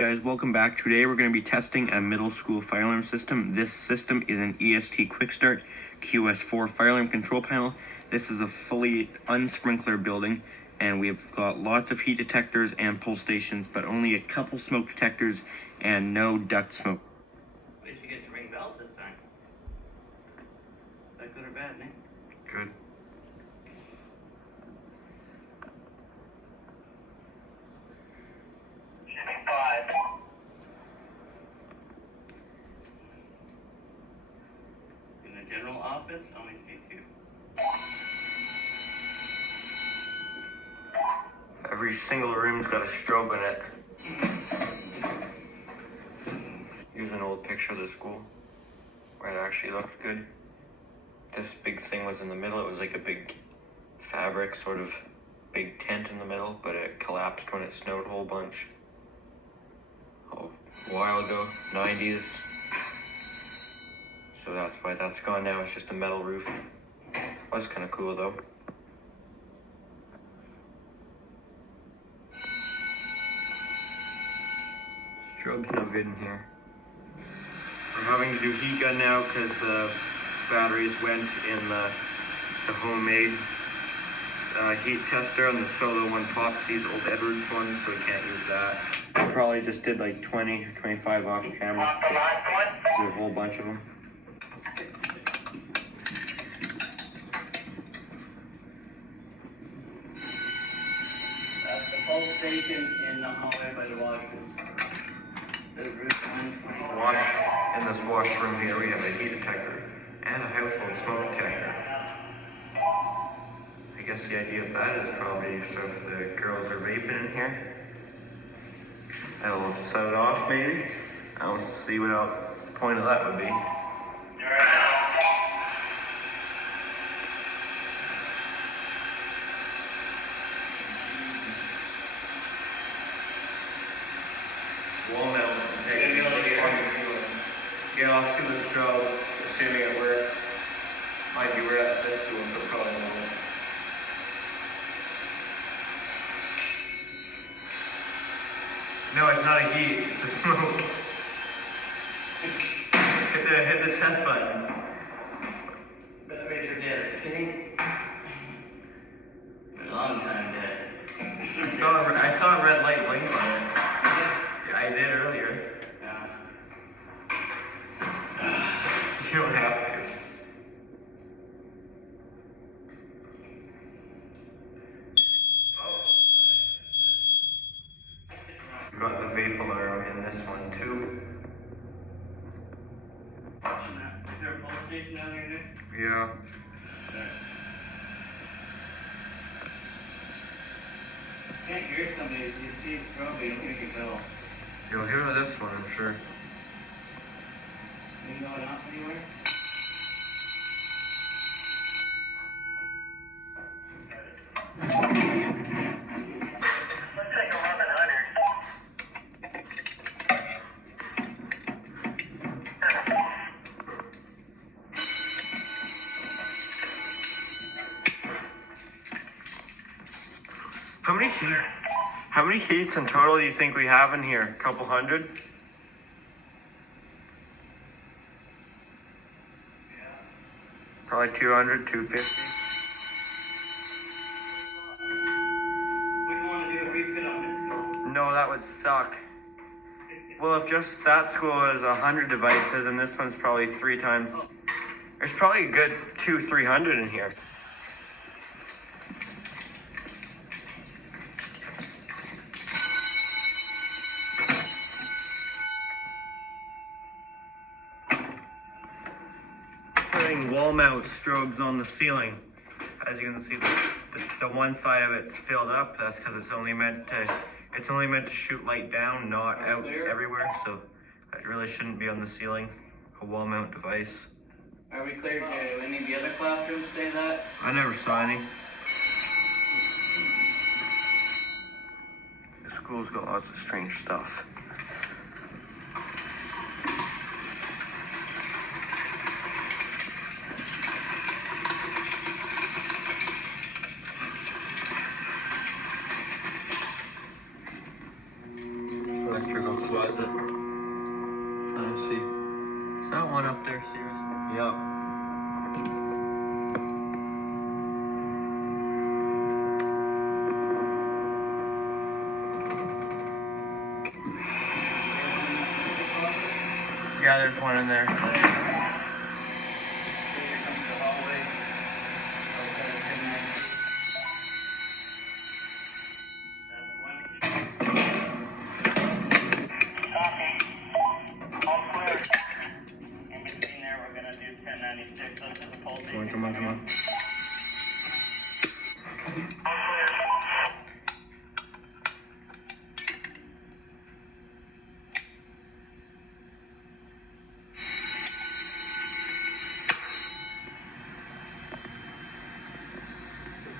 Guys, welcome back. Today we're going to be testing a middle school fire alarm system. This system is an EST Quick Start QS4 fire alarm control panel. This is a fully unsprinkler building, and we've got lots of heat detectors and pull stations, but only a couple smoke detectors and no duct smoke. What did you get to ring bells this time? Is that good or bad, Nick? Good. In the general office, only see two. Every single room's got a strobe in it. Here's an old picture of the school where it actually looked good. This big thing was in the middle. It was like a big fabric, sort of big tent in the middle, but it collapsed when it snowed a whole bunch. Oh, a while ago, 90s. So that's why that's gone now. It's just a metal roof. Was kind of cool though. Strobe's no good in here. We're having to do heat gun now because the batteries went in the homemade heat tester on the Solo one pops these old Edwards ones, so we can't use that. I probably just did like 20 or 25 off camera. There's a whole bunch of them. That's the pull station in the hallway by the washrooms. The roof 120. In this washroom here, we have a heat detector and a household smoke detector. I guess the idea of that is probably so if the girls are vaping in here, that'll set it off maybe. I'll see what else the point of that would be. Wall mount detector on the ceiling. Yeah, I'll see the strobe, assuming it works. Mind you, we're at this school, so probably won't. No, it's not a heat, it's a smoke. hit the test button. Batteries are dead. Kidding? For a long time dead. I saw a red light blink on it. Yeah, I did earlier. Yeah. You don't have to. We've got the vape alarm in this one too. Is there a pull station down here, Nick? Yeah. Can't hear somebody if you see a strobe, you'll hear your bell. You'll hear this one, I'm sure. You going off anywhere? Looks like 1100. How many heats in total do you think we have in here? A couple hundred? Probably 200, 250. Wouldn't want to do a refit on this school. No, that would suck. Well, if just that school is 100 devices and this one's probably 3 times, there's probably a good 200-300 in here. Putting wall mount strobes on the ceiling. As you can see, the one side of it's filled up. That's because it's only meant to shoot light down, not out everywhere. So that really shouldn't be on the ceiling. A wall mount device. Are we clear? Do any of the other classrooms say that? I never saw any. The school's got lots of strange stuff. electrical was it? Trying to see. Is that one up there, seriously? Yep. Yeah, there's one in there. Here comes the hallway. Okay, 1090. That's one. Copy. All clear. In between there, we're gonna do 1096 up to the pole station. Come on.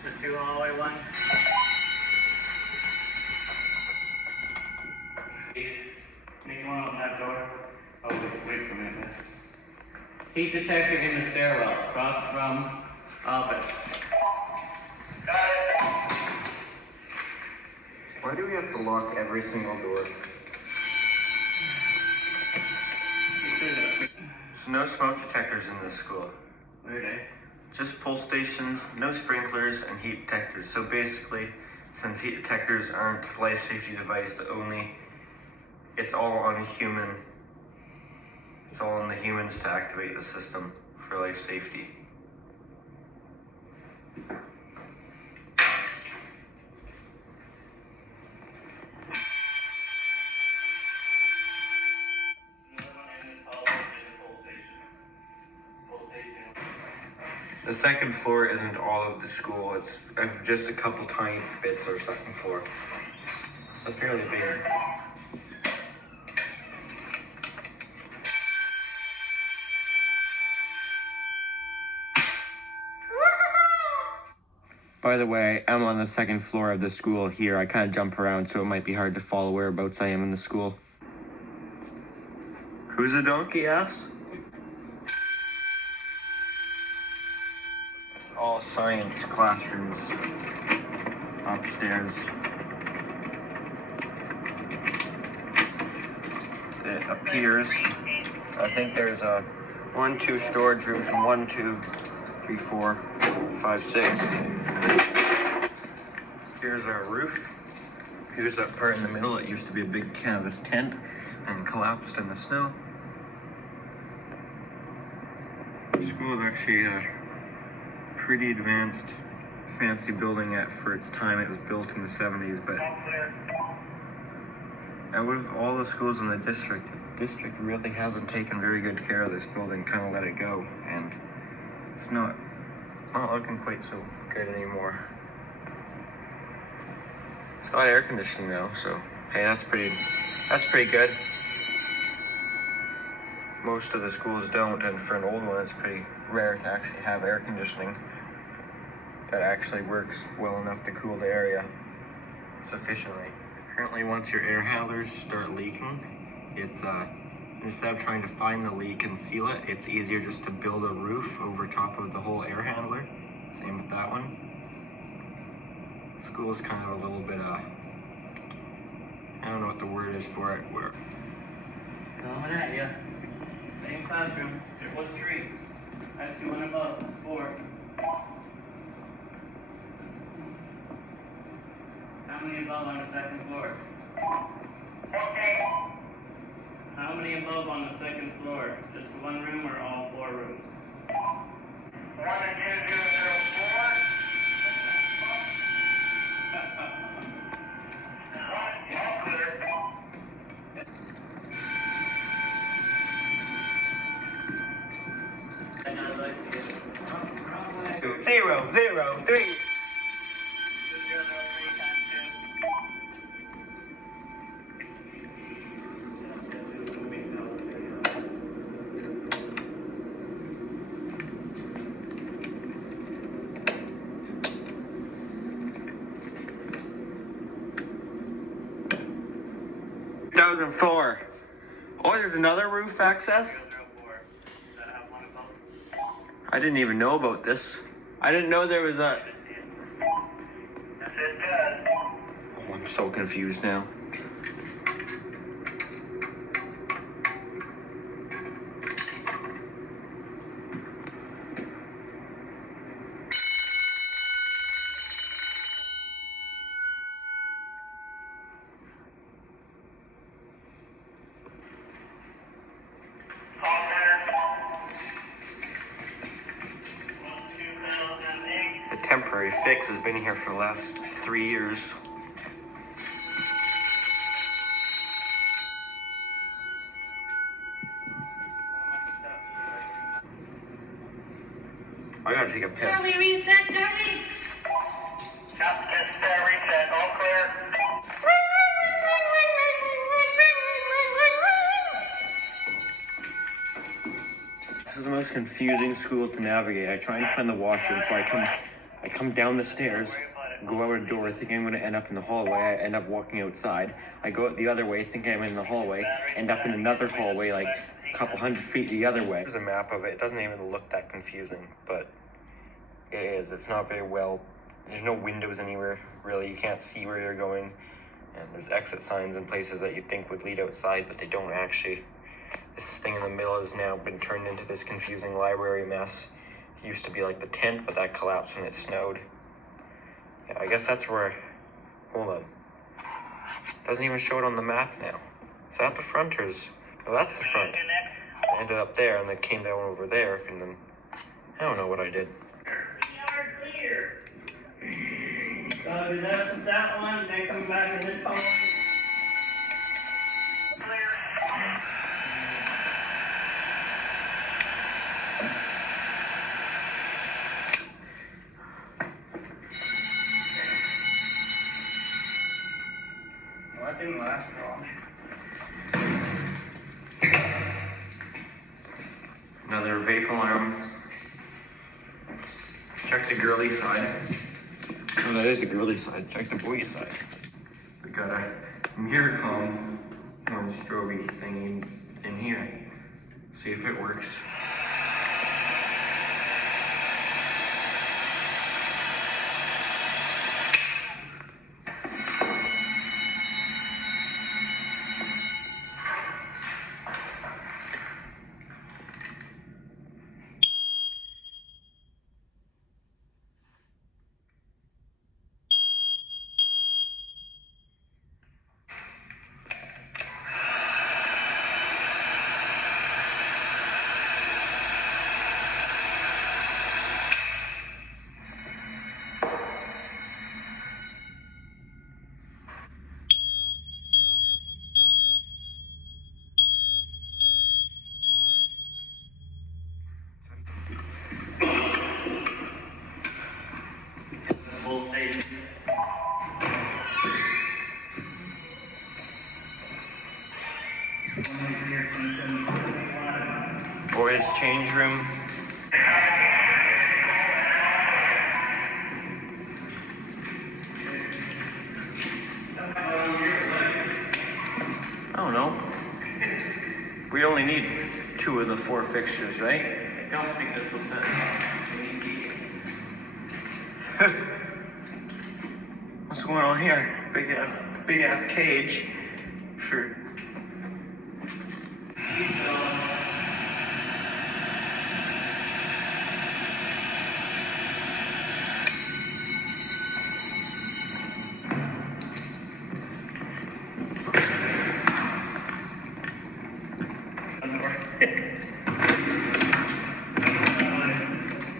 The two hallway ones. Anyone on that door? Oh, wait for a minute. Heat detector in the stairwell, across from office. Why do we have to lock every single door? There's no smoke detectors in this school. Where are they? Just pull stations, no sprinklers, and heat detectors. So basically, since heat detectors aren't a life safety device, it's all on human. It's all on the humans to activate the system for life safety. Another one in this hallway is the pole station. Pole station. The second floor isn't all of the school. It's just a couple tiny bits of second floor. It's fairly big. By the way, I'm on the second floor of the school here. I kind of jump around, so it might be hard to follow whereabouts I am in the school. Who's a donkey ass? It's all science classrooms upstairs. It appears. I think there's 1, 2 storage rooms, and 1, 2, 3, 4, 5, 6. Here's our roof. Here's that part in the middle. It used to be a big canvas tent and collapsed in the snow. The school is actually a pretty advanced, fancy building for its time. It was built in the 70s, but out of all the schools in the district really hasn't taken very good care of this building, kind of let it go, and it's not looking quite so good anymore. It's got air conditioning now, so hey, that's pretty good. Most of the schools don't, and for an old one, it's pretty rare to actually have air conditioning that actually works well enough to cool the area sufficiently. Apparently, once your air handlers start leaking, it's instead of trying to find the leak and seal it, it's easier just to build a roof over top of the whole air handler. Same with that one. School's kind of a little bit I don't know what the word is for it. Where Coming at ya. Same classroom. There was 3. I have 2 and above. 4. How many above on the second floor? Okay. How many above on the second floor? Just one room or all 4 rooms? 1 and 2, 0, 0, 0, 3. Four. Oh, there's another roof access? I didn't even know about this. I didn't know there was a... Oh, I'm so confused now. we fixed has been here for the last 3 years. I gotta take a piss. Early reset, Gurney. Yep, just reset, all clear. This is the most confusing school to navigate. I try and find the washroom, so I come down the stairs, go out a door thinking I'm going to end up in the hallway. I end up walking outside. I go out the other way thinking I'm in the hallway, end up in another hallway like a couple hundred feet the other way. There's a map of it. It doesn't even look that confusing, but it is. It's not very well. There's no windows anywhere, really. You can't see where you're going. And there's exit signs in places that you'd think would lead outside, but they don't actually. This thing in the middle has now been turned into this confusing library mess. It used to be like the tent, but that collapsed when it snowed. Yeah, I guess that's where... Hold on. Doesn't even show it on the map now. Is that the front or is... No, that's the front. I ended up there and then came down over there and then... I don't know what I did. We are clear. So do this with that one, then come back to this one. Well, that didn't last long. Another vape alarm. Check the girly side. Oh, that is the girly side. Check the boy side. We got a Miracom strobe thing in here. See if it works. Full station. Boys' change room. I don't know. We only need 2 of the 4 fixtures, right? I don't think this will set. What's going on here? Big ass cage. Sure.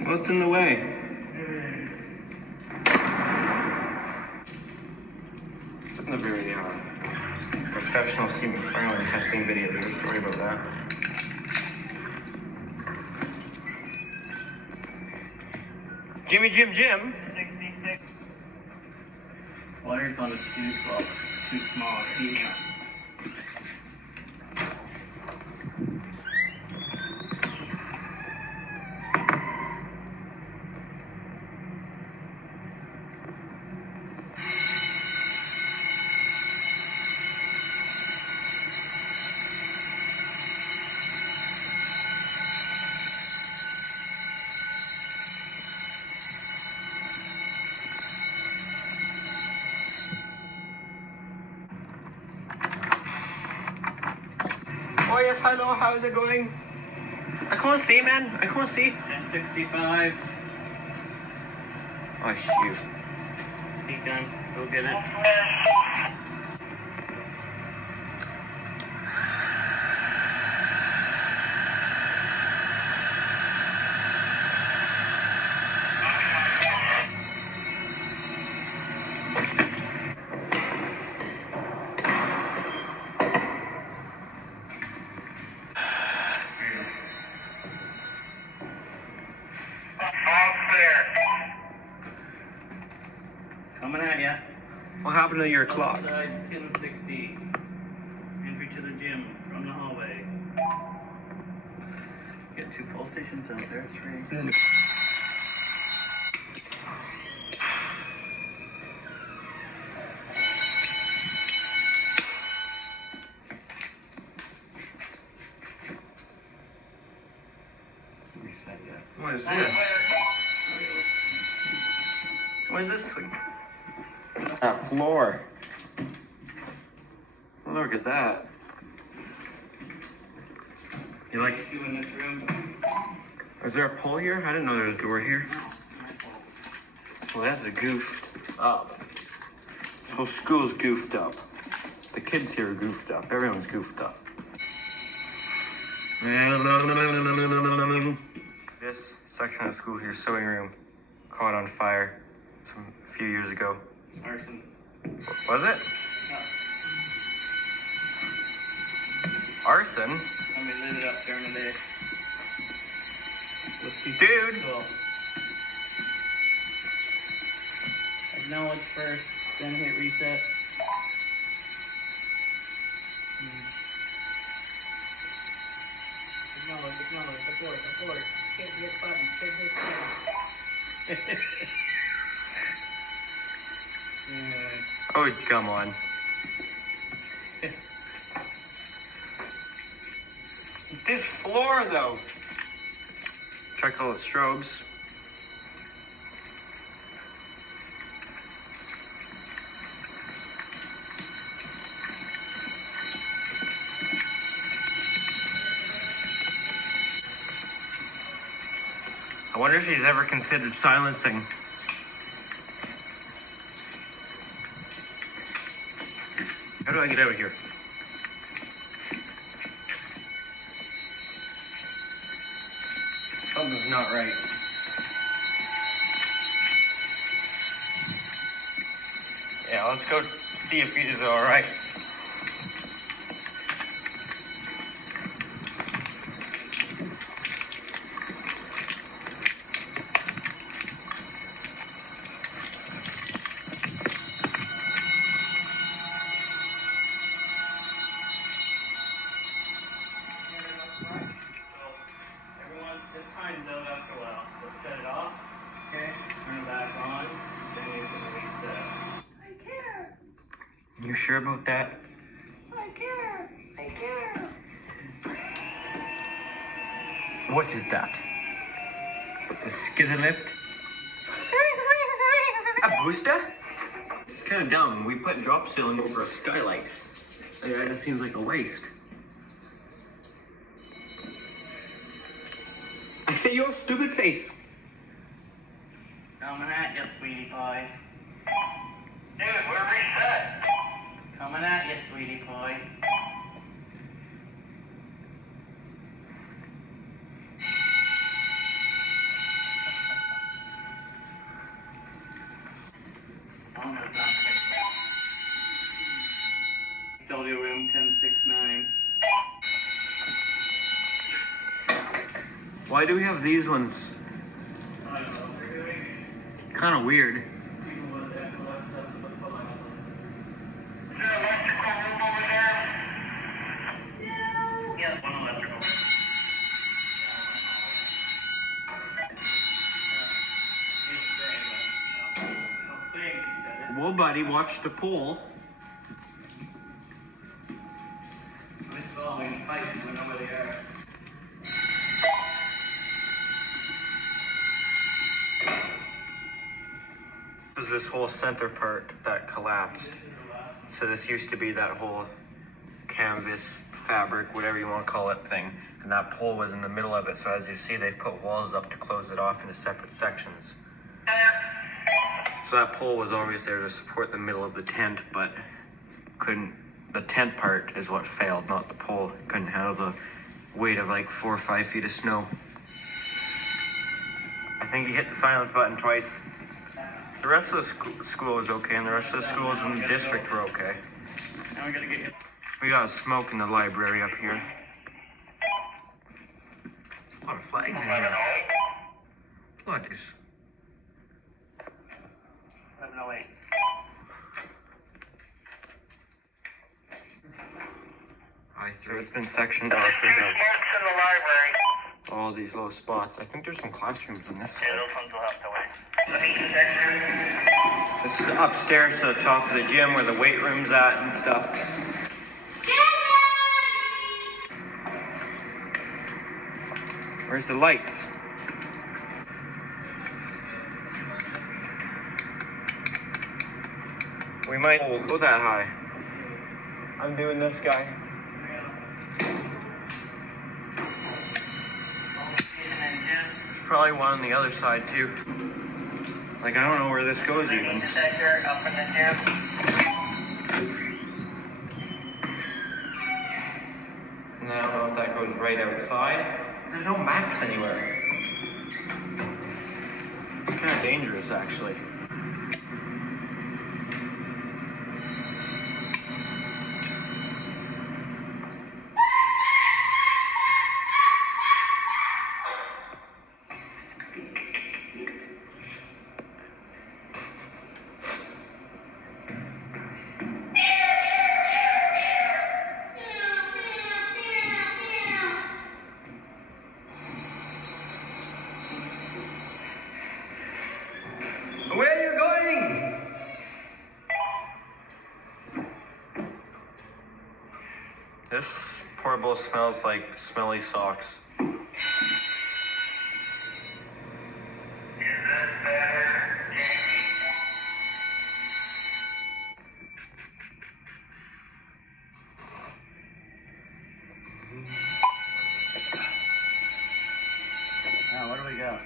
What's in the way? This isn't a very professional semen firearm testing video, dude. Sorry about that. Jimmy Jim Jim. 66. Wires on the too small. Yeah. Oh yes, hello, how's it going? I can't see, man. I can't see. 1065. Oh shoot. Heat gun. Go get it. your clock. Outside 1060. Entry to the gym from the hallway. Got 2 pole stations out there. 3. Reset yet. What is this? What is this thing? That floor. Look at that. You like? You in this room? Is there a pole here? I didn't know there was a door here. Well, that's a goofed up. This whole school's goofed up. The kids here are goofed up. Everyone's goofed up. This section of school here, sewing room, caught on fire a few years ago. Arson. Was it? Arson? Somebody lit it up during the day. Dude! Cool. Acknowledge first, then hit reset. Acknowledge. Hit this button. Yeah. Oh, come on. This floor, though. Check all the strobes. I wonder if he's ever considered silencing. How do I get out of here? Something's not right. Yeah, let's go see if he's all right. This time's out after a while. Let's shut it off. Okay. Turn it back on. Then you can reset. I care. You sure about that? I care. What is that? A skizzer lift? A booster? It's kind of dumb. We put drop ceiling over a skylight. That just seems like a waste. I say your stupid face. Coming at you, sweetie pie. Dude, we're reset. Coming at you, sweetie pie. Almost not. Studio room 1069. Why do we have these ones? I don't know. Kind of weird. Is there electrical room over there? Yeah, one electrical. Well, buddy, watch the pool. It's falling pipes, we know where they are. This is this whole center part that collapsed. So this used to be that whole canvas, fabric, whatever you want to call it thing. And that pole was in the middle of it. So as you see, they've put walls up to close it off into separate sections. So that pole was always there to support the middle of the tent, but the tent part is what failed, not the pole. It couldn't handle the weight of like 4 or 5 feet of snow. I think you hit the silence button twice. The rest of the school was okay, and the rest of the schools in the district were okay. Now we gotta get you. We got a smoke in the library up here. A lot of flags in here. Bloodies. 1108. way through. It's been sectioned off There's 2 into smoks in the library. all these little spots. I think there's some classrooms in this. Yeah, those ones will have to wait. The heat detector. This is upstairs to the top of the gym where the weight room's at and stuff. Where's the lights? We might go that high. I'm doing this guy. There's probably one on the other side too. Like, I don't know where this goes even. Heat detector up in the gym. And I don't know if that goes right outside. There's no maps anywhere. It's kind of dangerous, actually. Where are you going? This portable smells like smelly socks. Now, what do we got?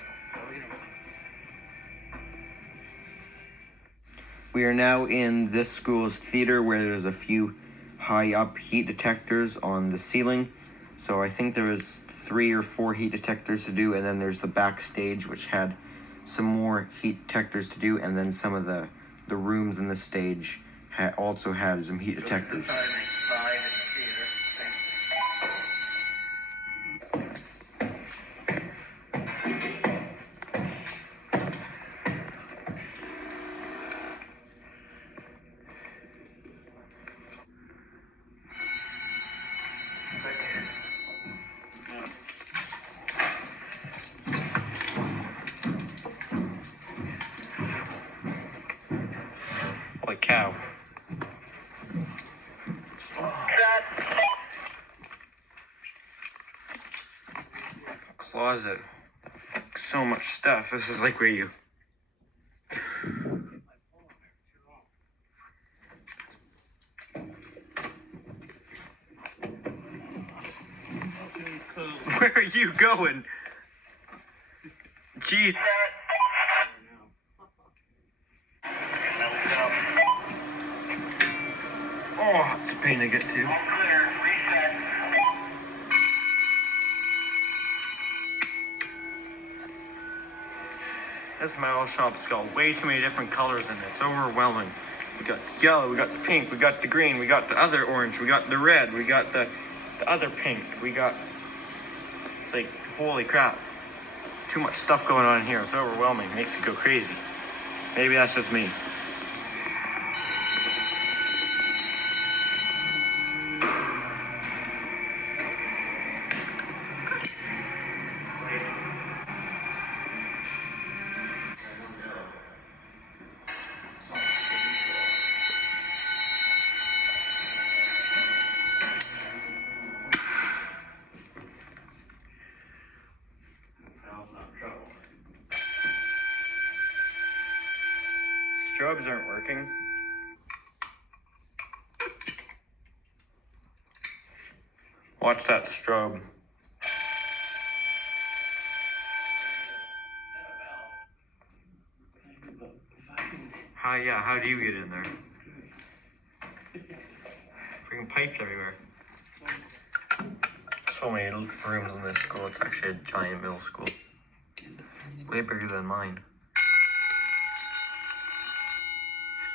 We are now in this school's theater where there's a few high up heat detectors on the ceiling. So I think there was 3 or 4 heat detectors to do, and then there's the backstage which had some more heat detectors to do, and then some of the rooms in the stage also had some heat detectors. Holy cow. Closet. So much stuff. This is like where you... Where are you going? Jeez. Oh, it's a pain to get to. Clear. Reset. This metal shop's got way too many different colors in it. It's overwhelming. We got the yellow, we got the pink, we got the green, we got the other orange, we got the red, we got the other pink, we got... It's like, holy crap. Too much stuff going on in here. It's overwhelming. It makes you go crazy. Maybe that's just me. Strobes aren't working. Watch that strobe. How do you get in there? Freaking pipes everywhere. So many rooms in this school. It's actually a giant middle school. It's way bigger than mine.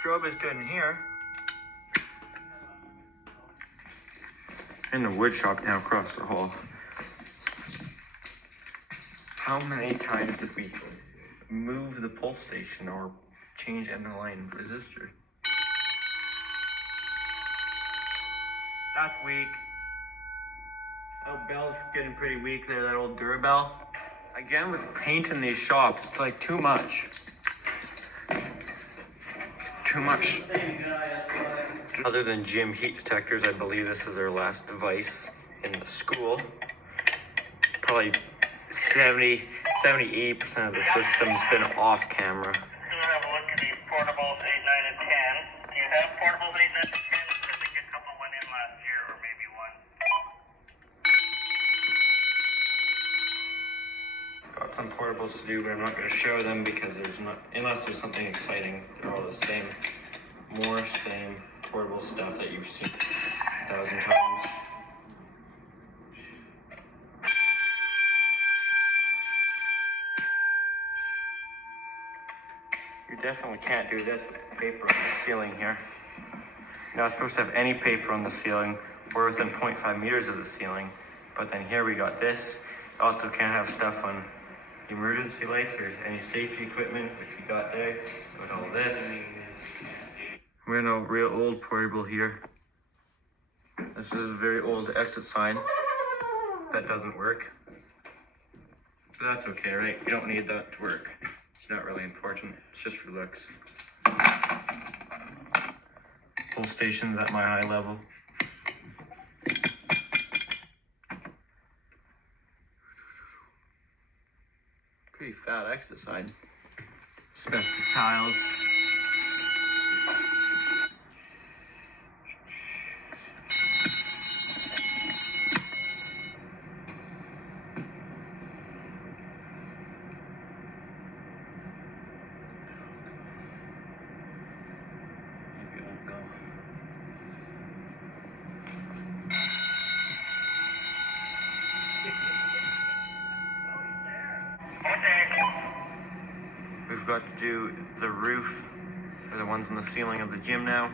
Strobe is good in here. And the wood shop now across the hall. How many times did we move the pulse station or change underlying resistor? That's weak. Oh, Bell's getting pretty weak there, that old Durabell. Again, with paint in these shops, it's like too much. Too much. Other than gym heat detectors, I believe this is our last device in the school. Probably 70, 80% of the system's been off camera. We'll have a look at these portables 8, 9, and 10. Do you have portables 8, 9, and 10? I think a couple went in last year, or maybe one. Got some portables to do, but I'm not going to show them because unless there's something exciting, they're all the same. More same portable stuff that you've seen 1,000 times. You definitely can't do this with paper on the ceiling here. You're not supposed to have any paper on the ceiling. We're within 0.5 meters of the ceiling. But then here we got this. You also can't have stuff on emergency lights or any safety equipment, which we got there. Got all this. We're in a real old portable here. This is a very old exit sign. That doesn't work. But that's okay, right? You don't need that to work. It's not really important. It's just for looks. Pull stations at my eye level. Pretty fat exit sign. Special tiles. We've got to do the roof, or the ones on the ceiling of the gym now.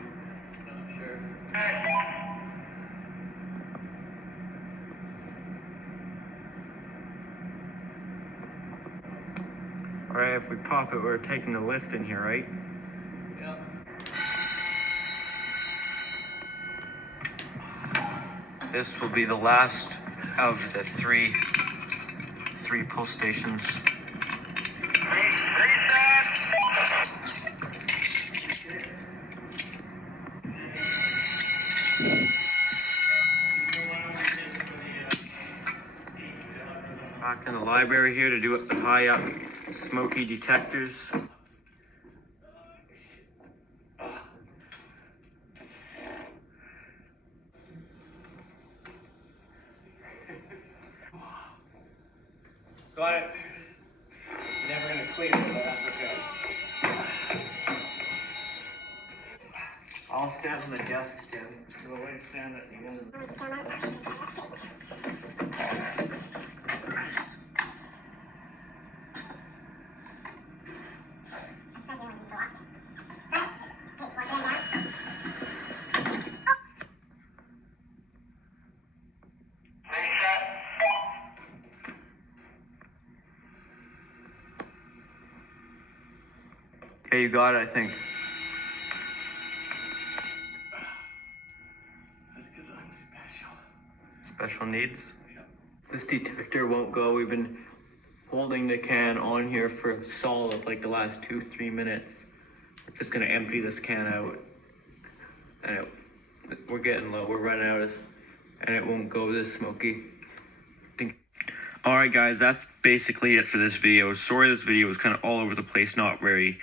Alright, if we pop it, we're taking the lift in here, right? Yep. This will be the last of the three pull stations. Back in the library here to do up the high up smoky detectors. Got it. Never gonna clean it, but that's okay. I'll stand on the desk again. So way to stand it again. Okay, you got it, I think. That's because I'm special. Special needs. This detector won't go. We've been holding the can on here for solid like the last 2-3 minutes. We're just gonna empty this can out. And we're getting low, we're running out of, and it won't go this smoky. Alright guys, that's basically it for this video. Sorry this video was kind of all over the place, not very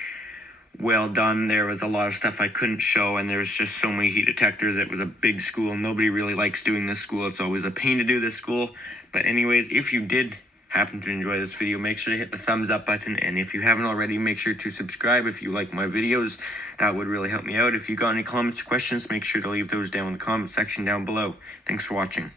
well done. There was a lot of stuff I couldn't show, and there's just so many heat detectors. It was a big school. Nobody really likes doing this school. It's always a pain to do this school. But anyways, if you did happen to enjoy this video, make sure to hit the thumbs up button. And if you haven't already, make sure to subscribe if you like my videos. That would really help me out. If you got any comments or questions, make sure to leave those down in the comment section down below. Thanks for watching.